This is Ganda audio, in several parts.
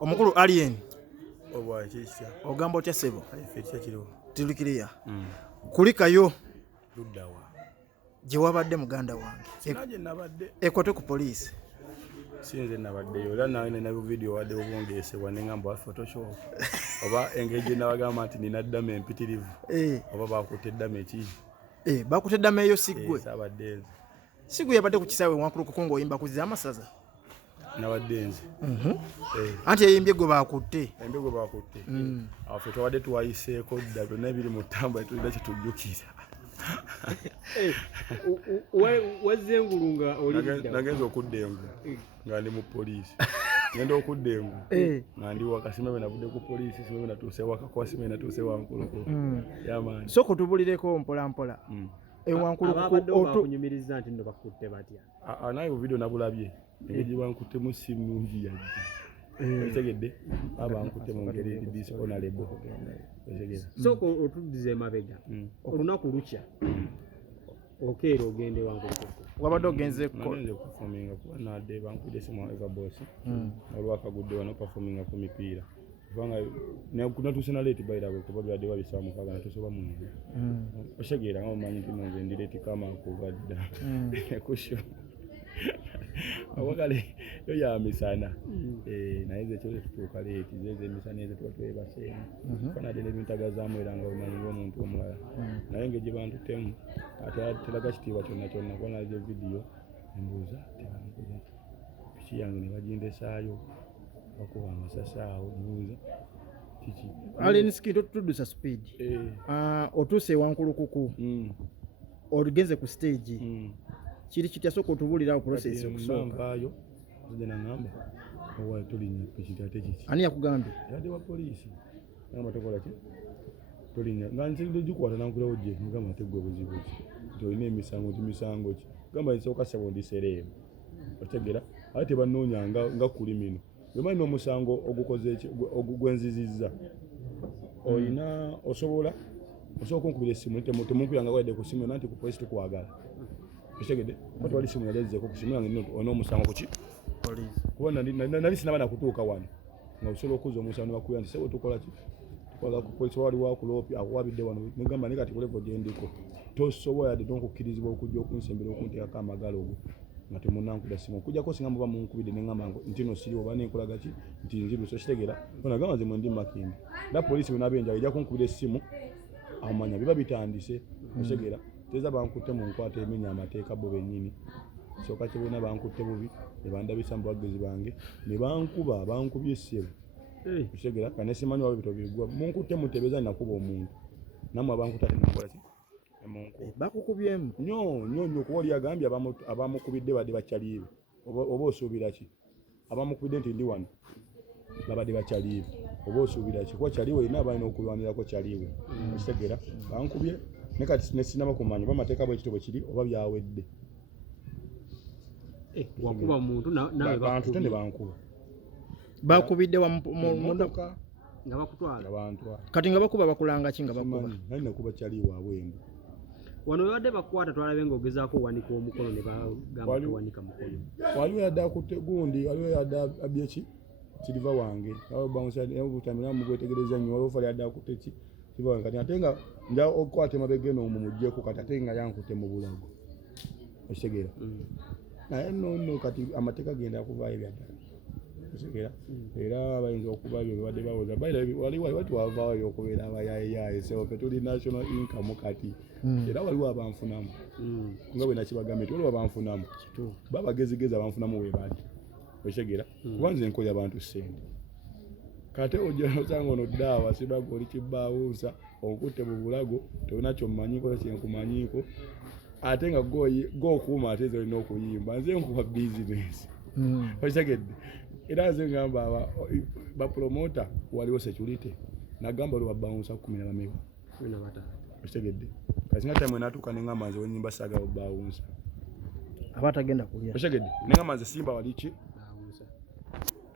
Omukulu Alien. Obwa ekisya. Ogamba otya sebo? Ekisya kiriwo. Tulikiriya. Kulikayo. Luddawa. Gye wabadde muganda wange. Sinaje nabadde. Ekote ku poliisi. Sinze nabaddeyo era nawe ne video wadde obwongeesebwa ne ngamba photoshop. Oba engeri nabagamba nti nina ddamu empitirivu. Oba bakutte ddamu eki. Bakutte ddamu eyo siggwe. Sabadde nze. Siggwe yabadde ku kisaawe wankulu kukunga oyimba kuziza amasaza. Nabadde nze. Anti eyimbye gwe bakutte. Eyimbye gwe bakutte. Afe twawadde tuwayiseeko dda byonna ebiri mu ttamba tulina kye tujjukira. Wazengulunga oli nagenza okudda engu nga ndi mu poliisi. Ngenda okudda engu nga ndi wakasima bwe navudde ku poliisi sibe natuuse waka kwasime natuuse wankuluko. Yamaani. So kutubulireko mpola mpola. Ewankuluko okunyumiriza nti ndo bakutte batya. Naye video nabulabye. Engeri bankuttemu si nnungi yadde. Otegedde abankutte mu ngeri dishonorable. So otuddize emabega. Olunaku lukya. Okeera ogende wankuluko. Wabadde ogenze performing kuba nadde bankudde simu eva boss. Olwakagudde wano performing ku mipiira. Kubanga natuuse na late by the way kuba byadde babisaba mukaga natusoba mu nze. Oshegera nga omanyi nti nze ndi late kama kubadda. Kusho. Awakale yo ya misana naye ze kyo tutuuka late ze misana ezo twebase fana dele bintagazaamu era nga omanyi ng'omuntu omulala naye ng'egye bantu temu ate telaga kitiibwa kyonna kyonna kubona ze video embuuza piki yange ne bagindesaayo bakuba amasasi awo mbuuza kiki Alienskin tuddusa speed otuuse wankulukuku ogenze ku stage kiri kitya soko tubulira process okusooka ayo zina ngamba owa tulinya pekitate kiki ani yakugambye yade wa poliisi ngamba tokola ki tulinya nganzi ndikwata nankulawo je ngamba tegwe buzibu ki toine emisango ki ngamba isoka sebondi serem otegera ate banoonya nga kulimino bemani omusango ogukoze ogugwenzizizza oyina osobola kunkubira essimu temunkuyanga wadde ku simu nanti ku poliisi tukwagala. Kishegede watu wali simu yajaze ko kushimira ngino ono musango kuki police kubona nali sinaba nakutuuka wano nga usolo okuza omusango bakuya nti sebo tukola ki tukola ku police wali wa kulopi akwabidde wano ngamba nikati ku level gyendiko tosobola de donko kirizibwa okujja okunsembera okunteeka kamagalo ogo nga temunankuda simu kujja ko singa muba munkubidde nengamba ngo ntino siriwo bane nkulaga ki nti nzibu so kitegera bona gamba zimwe ndi makindi da police binabenja ijja kunkubidde simu amanya biba bitandise kitegera teza bankutte mu nkwata emenya amateeka bo bennyini soka kibina bankutte bubi ne bandabisa mbagezi bange ne bankubye ssebo kitegera kane simanyi wabo bitobigwa munkutte mutebeza nakuba omuntu namwe abankutte nakola ki emunku bakukubyemu nyo kuwali agambye abamukubidde badde bakyalibe oba osuubira ki abamukubidde nti ndi wano babadde bakyalibe oba osuubira ki kuba kyaliwe ina abalina okulwanirako kyaliwe kitegera bankubye nekati nesinaba kumanya oba amateeka bwekito bwe kiri oba byawedde wakuba omuntu nawe bantu tende bankuba bakubidde wa motoka nga bakutwala abantu kati nga bakuba bakulanga kinga bakuba nali nakuba kyaliwe abwembu wano yadde bakwata twalabe ng'ogezaako owanika omukono ne bagamba tuwanika mukono waliwo yadde akutte gundi waliwo yadde abyeki kiriva wange awo bawunsa butamira mu gwetegereza nnyo waliwo fali yadde akutte ki kiva kati ate nga nja okwata emabega eno mumuggyeko kati ate nga yankute mu bulago okitegera naye nno kati amateeka genda kuvaayo ebyaddala okitegera era bayinza okuba byo bibadde bawoza waliwo twavaayo okubeera abayayeyaye seofe tuli national income kati era waliwo abanfunamu nga bwe nakibagambye ti waliwo abanfunamu babagezigezi abanfunamu webali okitegera kuba nze nkolya abantu ssente kate osanga ono ddaawa sibaga oli kibaawuusa okutte mu bulago tolina kyomumanyiko kyenkumanyiko ate nga gookuuma ate ze olina okuyimba nze nkuba bizinesi okitegedde era nze ngamba bapromota waliwo security nagamba oli wabawunsa 10 okitegedde kasinga time natuuka nengamba nze wenyimba saga obawunsa abatagenda kulya okitegedde nengamba nze simba waliki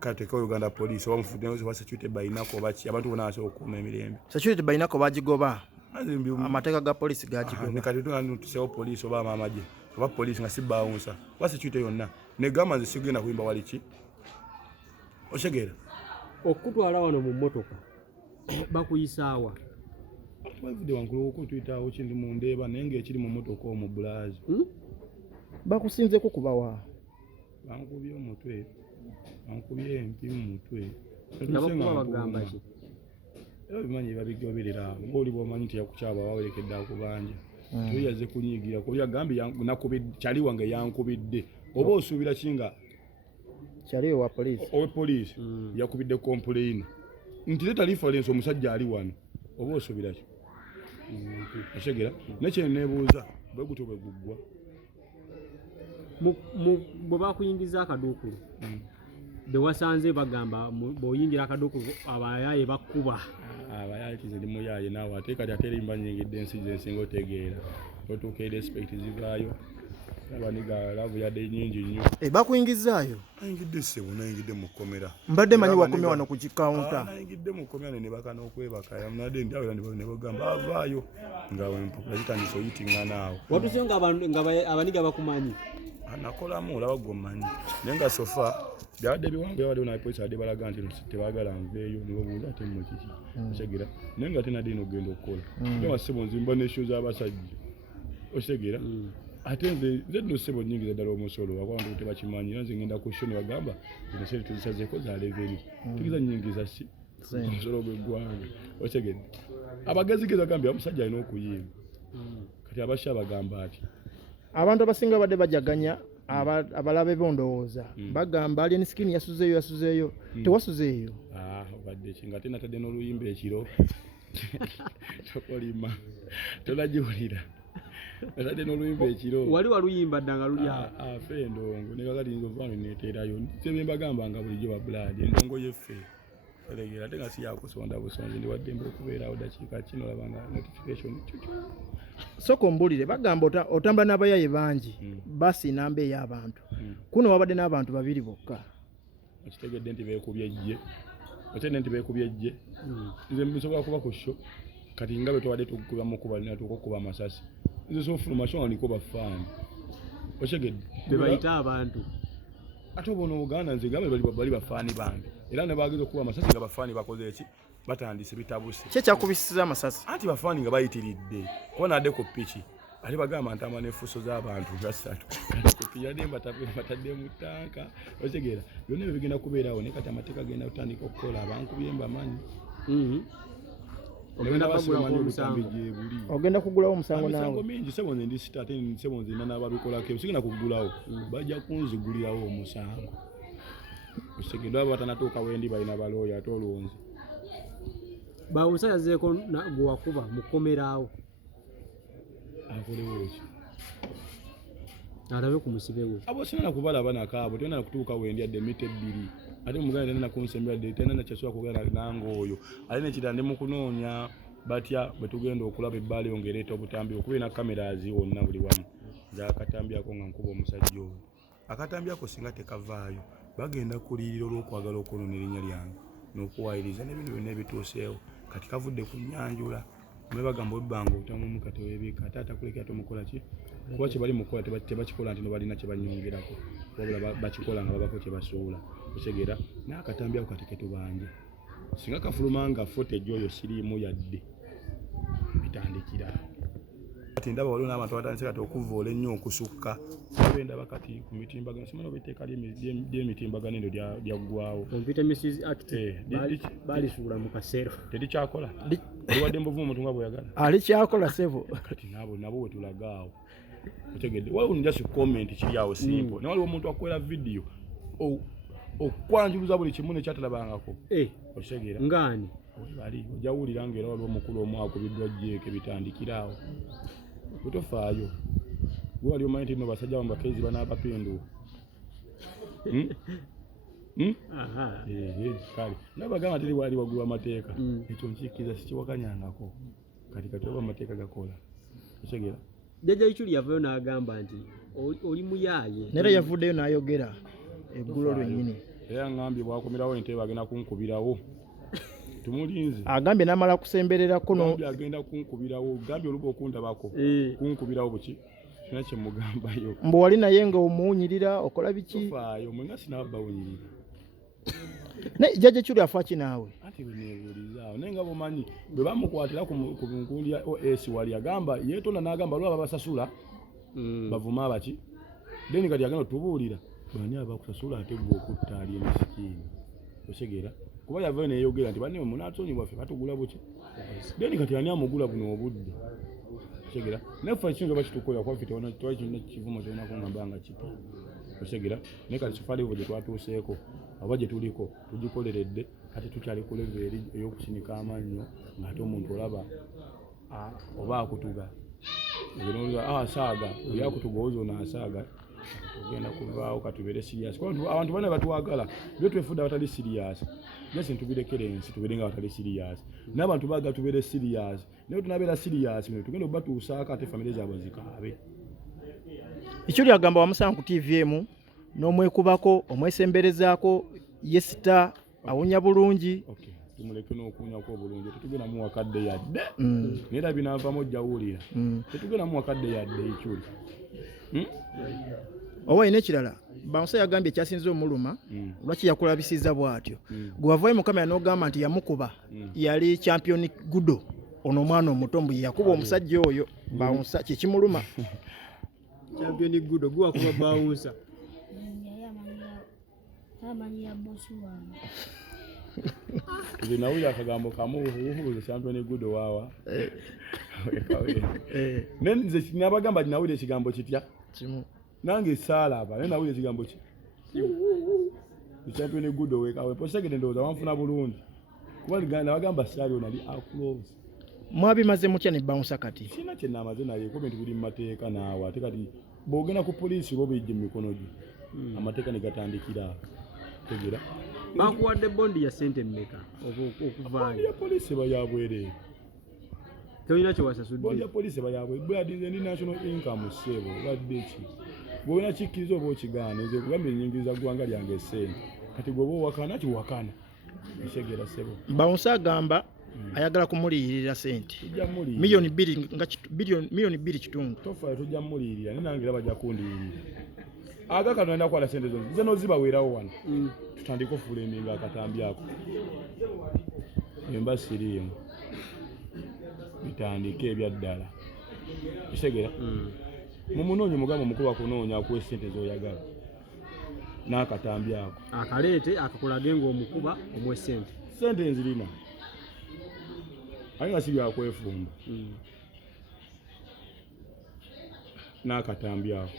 kate ko Uganda police wamufudde wa security bayinako bachi abantu bona aso okuuma emirembe security bayinako bajigoba amateeka ga police gajigoba ne kati tuna tusewo police oba amaje oba police nga sibawunsa wa security yonna ne gama nze sigenda kuyimba waliki oshegera okutwala wano mu mmotoka bakuyisaawa twavudde wankulu ko tuyitawo kindi mu ndeeba naye ng'ekiri mu mmotoka omwo bulaazi bakusinzeko kubawa bankubye omutwe bankubye empi mu mutwe nabakuba bagamba ki era bimanyi babigoberera ng'oli bw'omanyi nti yakukyaba wawerekedde akubanja tuli yazze kunyiigira kuli agambye kyali wange yankubidde oba osuubira kinga kyali wa poliisi owe poliisi yakubidde complain nti leta reference omusajja ali wano oba osuubira ki ashegera nekyo neebuuza bwe gutyo bwe guggwa bwe bakuyingiza akaduukulu bwe wasanze bagamba bw'oyingira akaduukulu abayaaye bakkuba abayaaye kize ndi muyaaye naawe ate kati ate erimba nyingidde ensi zensinga otegeera otuuka respect zivaayo abaniga laavu yadde nyingi nnyo bakuyingizaayo nayingidde ssebo nayingidde mu kkomera mbadde manyi wakomye wano ku kikawunta nayingidde mu kkomera nebaka n'okwebaka yamunadde ndiawo ne bagamba avaayo nga wempapula zitandise oyitinga naawe watuseyo nga abaniga bakumanyi nakolamu olaba gwomanyi naye nga sofa byabadde biwangu yabaddewo napolisi badde balaga nti tebaagala nveeyo nibabuuza ate mmwe kiki okitegera naye nga tenadde nogenda okukola gamba ssebo nzimba n'esho z'abasajja okitegera ate nze nno ssebo nnyingiza ddala omusolo wakubantu tebakimanyi era nze ngenda ku sho ne bagamba zino sente tuzisazeeko za leveni tugiza nnyingiza omusolo gw'eggwanga okitegedde abagezigeza gambye omusajja alina okuyimba kati abasha bagamba ati abantu abasinga badde bajaganya abalabe bondowooza bagamba Alienskin yasuzeeyo tewasuzeeyo obadde kinga ate natadde n'oluyimba ekiro tokolima tonagiwulira natadde n'oluyimba ekiro wali waluyimba ddanga luli afe endongo nekakalinza ovaano neteerayo sebembagamba nga bulijjo babuladi endongo yeffe olegera ate nga siyakusonda busonzi ndiwaddembe okubeerawo dakiika kino olabanga notification kyukyo soko mbulire bagamba otambula n'abayaye bangi basi namba ey'abantu kuno wabadde n'abantu babiri bokka okitegedde nti beekubye ejje nze nsobola kuba ku sho kati nga bwe tubadde tukuba amasasi nze sofulumasho nga niko bafaani okitegedde bebayita abantu ate obona Obuganda nze nga bali bafaani bange era ne baageza okuba amasasi nga bafaani bakoze eki batandise bitabuse kye kyakubisiza amasasi anti bafaani nga bayitiridde kuba nadde ku piki ate bagamba ntamba n'enfuuso z'abantu nga ssatu kupiyadde batadde mu ttanka okitegera byonna ebyo bigenda kubeerawo naye kati amateeka genda kutandika okukola abankubye mbamanyi ogenda kugulawo omusango naawe emisango mingi sebo nze ndi sita ate sebo nze nina n'ababikolako sigenda kugulawo bajja kunzigulirawo omusango okitegedde aba batanatuuka wendi balina balooya ate olwonzi bawusayazeeko gwe wakuba mukomeraawo akolewo ekyo alabe ku musibe we abo sinana kubalaba nakaabo tena kutuuka wendi adde emita 2 ate omuganda tena nakunsembera dde tena nakyasobola kugenda nange oyo ali nekitande mu kunoonya batya bwe tugenda okulaba ebbaala eyo ng'ereeta obutambi okuba na kameraazi wonna buli wamu zaakatambyako nga nkuba omusajja oyo akatambyako singa tekavaayo bagenda kuliyirira olw'okwagala okwonoona erinnya lyange n'okuwaayiriza n'ebintu byonna ebituuseewo kati kavudde ku nnyanjula mwe bagamba ebbanga obutamumu kati weebiika ate atakulekera tomukola ki kuba kye bali mukola tebakikola nti no balina kye banyongerako wabula bakikola nga babako kye basuula okitegera n'akatambyako kati ketubanje singa kafuluma nga footage oyo siriimu yadde bitandikira kati ndaba waliwo n'abantu batandise kati okuvoola ennyo okusukka abendaba kati ku mitimbagano simanyi oba etteeka ly'emitimbagano endo lyaggwawo Computer Misuse Act balisuula mu kasero terikyakola oliwadde mbuvu omuntu nga bweyagala alikyakola sebo kati nabo we tulagaawo otegedde waliwo just comment kiri awo simple ne waliwo omuntu akwera vidiyo okwanjuluza buli kimu nekyatalabangako okitegeera ngaani bali ojawulira ngaera waliwo omukulu omu akubiddwa jeeke bitandikiraawo wetofaayo gwe wali omanyi nti no basajja bamu bakezi banaabapinduwa kale nabagamba teri wali waggulu amateeka ekyo nkikkiriza sikiwakanyangako kati oba amateeka gakola okitegeera jjajja Ichuli yavayo n'agamba nti oli muyaaye nera yavuddeyo n'ayogera eggulo lwennyini era ngambye bwakomerawo ente bagenda kunkubirawo tumulinze agambye n'amala kusembererako agenda kunkubirawo gambye oluba okundabako kunkubirawo buki kina kye mugambayo mbu wali naye nga omuwunyirira okola biki tofaayo mwe nga sinabawunyirira ne jaje chuli afa kinaawe ati nebuulizaawo naye nga bumanyi bwe bamukwatira ku nkundi ya OS wali agamba yeetonda n'agamba lwaba basasula bavuma abaki then kati agenda tubuulira bani abakusasula ate gwe okutta ali emisikini osegeera kuba yavayo neyogera nti banne munatsonyi bwaffe batugula buki then kati ani amugula buno obudde osegeera nefa ekintu bakitukola kwaffe twakirina kivumo kyona kungambanga kipi osegeera naye kati sifalivo gye twatuuseeko oba gye tuliko tugikoleredde kati tukyali ku level eri ey'okusinika amannyo ng'ate omuntu olaba oba akutuga asaaga oli akutuga ozoona asaaga tugenda kuvaawo katubeere serious abantu bana batwagala byo twefudde abatali serious nesi ntubirekere ensi tubeere nga batali serious n'abantu baagala tubeere serious naye tunabeera serious tugenda okubatuusaako ate famire zaabwe zikaabe ekyo lyagamba wamusanga ku TVM n'omwekubako omwesemberezaako yesita awunya bulungi tumuleke n'okuunyako obulungi tetugenda mu wakadde yadde naye era binaavamu ojja wuulira tetugenda mu wakadde yadde ekyuli oba ine ekirala Bamusa yagambye ekyasinze omuluma lwaki yakulabisiza bw'atyo gwe wavayo mukamera n'ogamba nti yamukuba yali champion gudo ono omwana omuto mbu yakuba omusajja oyo Bamusa kyekimuluma champion gudo gwe wakuba Bamusa amanya bosi wange nawulira akagambo kamuhuhuza champion gudo waawa nenze nabagamba nawulira ekigambo kitya nange saalaba naye nawulira ekigambo ki champion gudo wekawe posegede ndowooza wanfuna bulungi kuba nabagamba saali nali aclose mwabimaze mutya ne Bamusa kati sina kye namaze naye ko bintu biri mu mateeka naawe ate kati bw'ogenda ku poliisi bo bijje mu mikono gye amateeka ne gatandikira tegera bakuwadde bondi ya sente mmeka okuvaayo ya poliisi bayabwere tolina kyewasasudde bondi ya poliisi bayabwere bwadinze ndi national income sebo badde ki bw'olina kikkiriza oba okigaana nze kugambye ennyingiriza ggwanga lyange essente kati gwe oba owakana kiwakana ekigera sebo Bamusa agamba ayagala kumuliyirira sente milioni 2 kitundu tofa tujja muliyirira ne nange bajja kundiyirira agaka tunaenda kwala sente zonse nze noziba weerawo wano tutandika ofuleminga akatambi ako emba siriimu bitandike ebyaddala kisegera mumunoonye mugamba omukulu akunoonya akuwa sente zoyagala n'akatambi ako akaleete akakulage ng'omukuba omwe sente nzirina aye nga si byakwefumba n'akatambi ako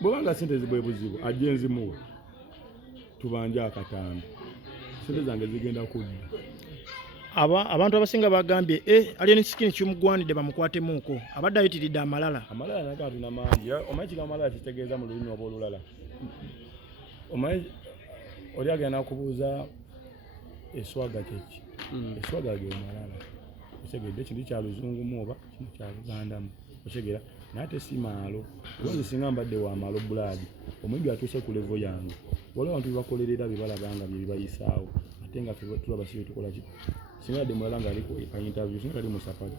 bwebanga sente zibwe buzibu ajje nzimuwe tubanje akatambi sente zange zigenda kudda abantu abasinga bagambye Alienskin kimugwanidde bamukwatemuuko abadde ayitiridde amalala naga tulina mangi omanyi kiga amalala kitegeeza mu lulimi oba olulala omanyi oli agenda kubuuza eswaga kyeki eswaga ge omalala osegedde kintu kya luzungu mu oba kino kya lugandamu osegera nate simaalo obanze singa mbadde wa malo buladi omwembi atuuse ku levo yange waliwo abantu bebakolerera bebalabanga byebibayisaawo ate nga tulaba sibe tukola ki singa adde mulala nga aliko interview singa ali musapati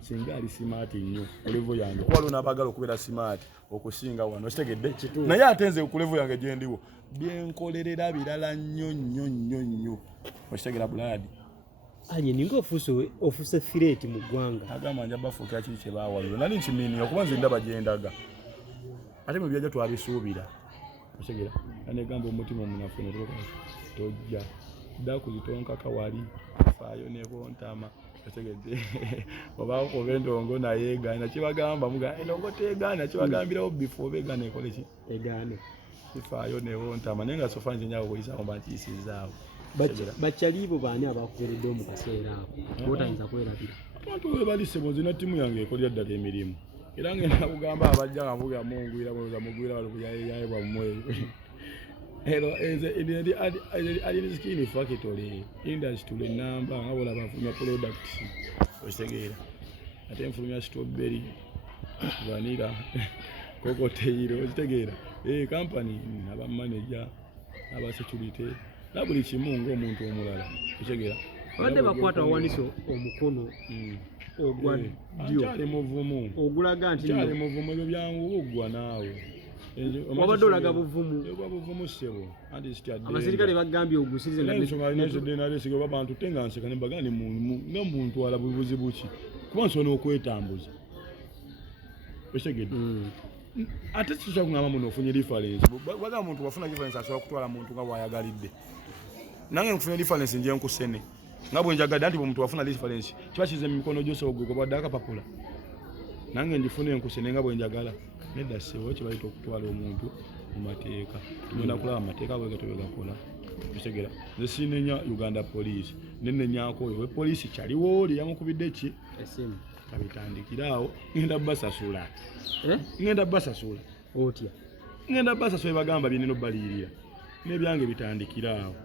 singa ali simaati nnyo ku levo yange kuba luna abagala okubeera simaati okusinga wano okitegedde naye ate nze ku levo yange gye ndiwo byenkolerera birala nnyo okitegera buladi anye ninga ofuse fireti mu ggwanga agamba nja bafuukira kiri kye baawalula nali nkimini okuba nze ndaba gyendaga ate mu byajja twabisuubira okitegera anegamba omutima omunafu tojja ddaku zitonkaka wali faayo ne bontama okitegedde oba endongo nayeegaana kibagamba endongo teegaana kibagambirawo bifo oba egaana ekole ki egaane ifaayo ne bontama naye nga sofa nze njaga okuyisaawo mba nkiyisizaawo bakyalibo baani abakubeereddewo mu kaseera ako botayinza kwerabira abantu we bali sebo nze na ttiimu yange ekolera ddala emirimu era ngenda kugamba abajja nga mvuga mungwira mweoza mugwira bali kuyaye bwamweyo ero Alienskin factory industry namba nga bola bafulumya products osegeera ate nfulumya strawberry vanilla cocktail osegeera company aba manager aba security na buli kimu ng'omuntu omulala osegeera abadde bakwata wawaniso omukono ogwa ddyo kyali muvumu ogulaga nti kyali muvumu ebyo byangu buggwa naawe wabadde olaga buvumu buvumu ssebo anti sitya abasirikale bagambye ogusirize ensonga alina ezodenalesiga oba bantu tenga nseka nembagani nga muntu ala bubuzibu ki kuba nsobola okwetambuza okitegedde ate kisobola kugamba muno ofunye reference bagamba muntu wafuna reference asobola kutwala muntu nga bwayagalidde nange nkufunye reference nje nkusene nga bwe njagadde anti omuntu wafuna reference kiba kize mu mikono gyose ogwe kubadde akapapula nange njifune nkusene nga bwe njagala nedda ssebo kibayita okutwala omuntu mu mateeka tugenda kulaba amateeka bwege tebegakola okitegera nze sinenya Uganda police nenenyaako oyo we police kyaliwo oli yamukubidde ki esimu kabitandikiraawo ngenda basasula ngenda basasula otya ngenda basasula bagamba bineno balirira nebyange bitandikiraawo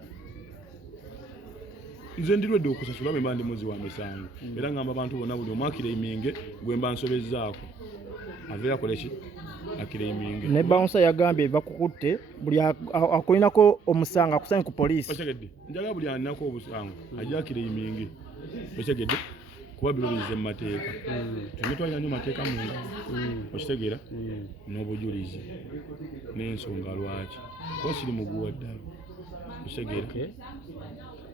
nze ndirwedde okusasula bwe ndi muzi wa misango era ngamba abantu bonna buli omwakira eminge gwe mba nsobezaako aveera koleki akira eminge ne bouncer yagambye bakukutte buli akulinako omusanga akusanye ku police okitegedde njaga buli alinako obusango ajja akira eminge okitegedde kuba birobize mu mateeka tumitwalira nnyo mateeka munda okitegeera n'obujulizi n'ensonga lwaki kuba kiri muguwa ddala okitegeera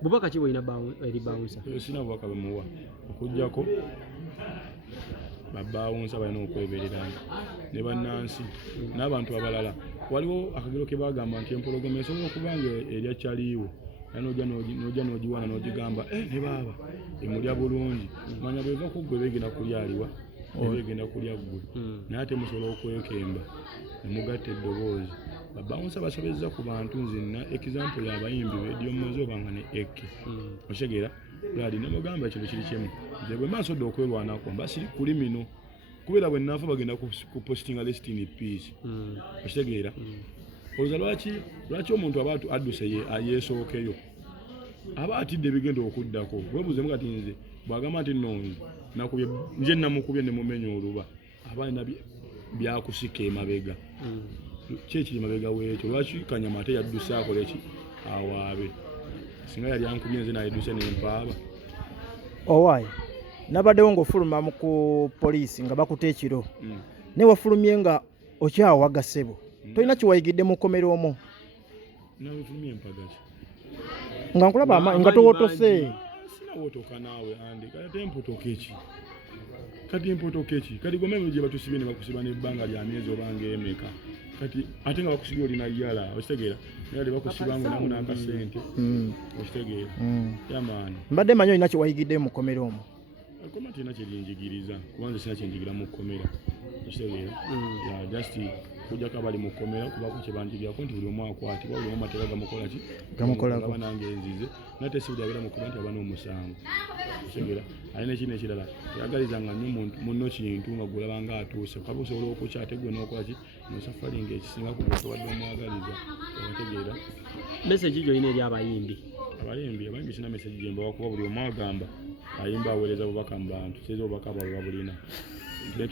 bubaka ki bwolina eri bouncer sina bubaka bwe muwa okuggyako babawunsa balina okwebereranga ne bannansi n'abantu abalala waliwo akagero ke bagamba nti empologoma esobola okuba nga erya kyaliiwo n'ojja n'ogiwana n'ogigamba ne baaba emulya bulungi manya bweva ku ggwe begenda kulyaliwa ebegenda kulya ggwe naye ate musobola okwekemba nemugatta eddoboozi babawunsa basobezza ku bantu nzenna example y'abayimbi bedyomozi oba nga ne eke okitegeera lwali nemugamba ekintu kiri kimu nze bwe maaso dde okwerwanako mba siri kuli mino kubeera bwe naafa bagenda kupostinga rest in peace okitegeera olowooza lwaki omuntu aba adduse yeesookeyo aba atidde ebigenda okuddako webuuzemu kati nze bwagamba nti nonze nakubye nje namukubye nemumenya oluba aba alina byakusika emabega kyekiri mabega weekyo lwaki kanyama ate yadduse akole ki awaabe singa yali ankubye nze nayedduse nempaaba owaayi nabaddewo ng'ofuluma ku poliisi nga bakuta ekiro ne wafulumye nga okyawaga ssebo tolina kiwayigidde mu kkomero omwo nafulumye empagaki nga nkulaba nga towotose sinawotoka naawe andi kati empotoka eki kati empotoka eki kati gomeme gye batusibye ne bakusiba n'ebbanga lya myezi obanga emeka kati ate nga bakusibye olina yala okitegeera naye bakusiba nga namu n'akasente okitegeera yamaani mbadde manyi olina kiwayigidde mu kkomero omwo akoma tina kyelinjigiriza kubanza sina kyenjigira mu kkomera okitegeera just kujjako abali mu kkomera kubako kyebanjigyako nti buli omu akwatibwa buli omu amateeka gamukolaki gamukolaba nange enzize nate sibuli abeera mu kkomera nti aba n'omusango okitegeera alina ekintu ekirala teyagalizanga nnyo munno kintu nga gulaba nga atuuse kaba osobola okukya ate gwe n'okolaki nosafalinga ekisinga ku muntu wadde omwagaliza obategeera message gyolina eri abayimbi abayimbi sina message gyemba wakuba buli omu agamba ayimba aweereza bubaka mu bantu kyeza obubaka bwabwe babulina